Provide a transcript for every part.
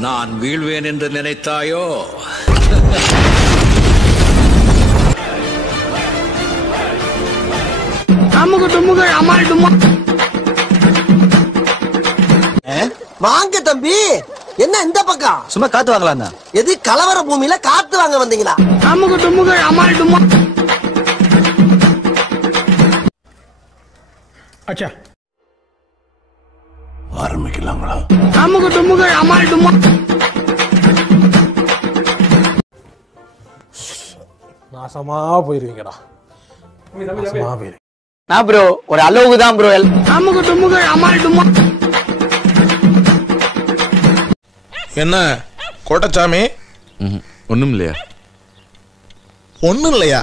நான் வீழ்வேன் என்று நினைத்தாயோ? வாங்க தம்பி, என்ன இந்த பக்கம்? சும்மா காத்து வாங்கலாம் தான். எது கலவர பூமியில காத்து வாங்க வந்தீங்களா? அச்சா ஆரம்பிக்கலாங்களா? நாசமா போயிருவீங்கடா. நாசமா போயிருவீங்க. நான் ப்ரோ ஒரு அளவுக்கு தான் ப்ரோ. என்ன கோட்டச்சாமி? ஒண்ணும் இல்லையா? ஒண்ணும் இல்லையா?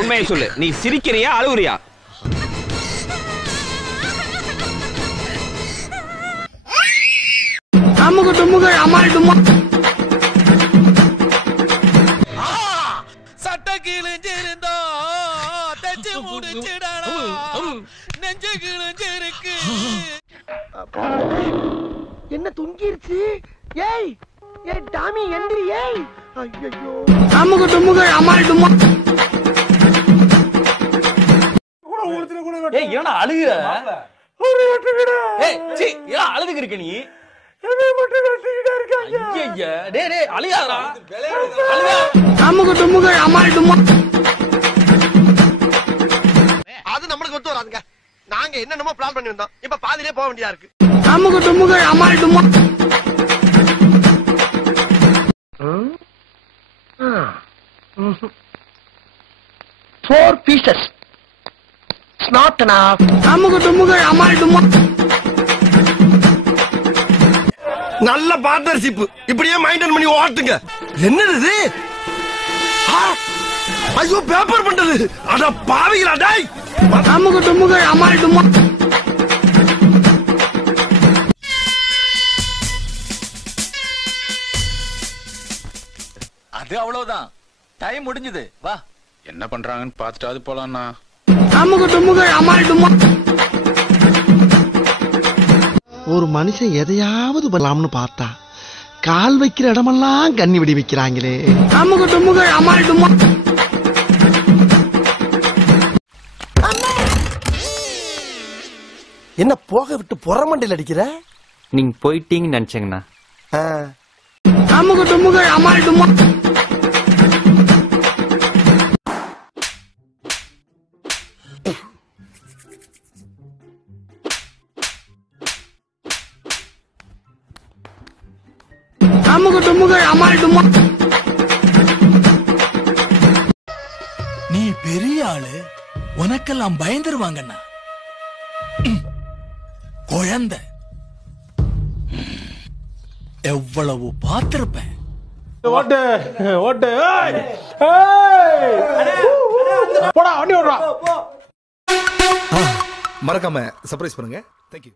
உண்மையை சொல்லு, நீ சிரிக்கிறியா அழுகுறியா? சட்ட கிழிஞ்சிருந்தா தச்சு முடிச்சிடணும், நெஞ்சு கிழிஞ்சிருக்கு. என்ன தொங்கிருச்சு? ஏய் ஏய் டாமி எந்திரி. ஏய் ஐயோ ஏய் என்னடா அழுகுற? ஏய் சீ ஏன் அழுதுக்கு இருக்க நீ? ஐயா டேய் டேய் அழுகாதடா. அது நம்மளுக்கு ஒத்து வராதுங்க. நாங்க என்னென்னமோ பிளான் பண்ணி வந்தோம், இப்ப பாதியிலே போக வேண்டியதா இருக்கு. 4 pieces. It's not enough. நல்ல பார்ட்னர்ஷிப் இப்படியே மெயின்டைன் பண்ணி ஓட்டுங்க. என்னது இது? ஐயோ பேப்பர் பண்றது. அட பாவிகளா டேய். அது அவ்வளவுதான். டைம் முடிஞ்சது. வா. என்ன பண்றாங்கன்னு பார்த்துட்டாவது போலாம்ண்ணா. ஒரு மனுஷன் எதையாவது பண்ணலாம்னு பார்த்தா கால் வைக்கிற இடமெல்லாம் கண்ணி விடி வைக்கிறாங்களே. என்ன போக விட்டு புறமண்டையில் அடிக்கிற? நீங்க போயிட்டீங்கன்னு நினைச்சேங்கண்ணா. நீ பெரிய ஆளு, உனக்கெல்லாம் பயந்துருவாங்கண்ணா. குழந்தை எவ்வளவு பார்த்திருப்பேன். ஓட்டு ஓட்டு. போடா வண்டி ஓடுறா. மறக்காம சர்ப்ரைஸ் பண்ணுங்க. தேங்க்யூ.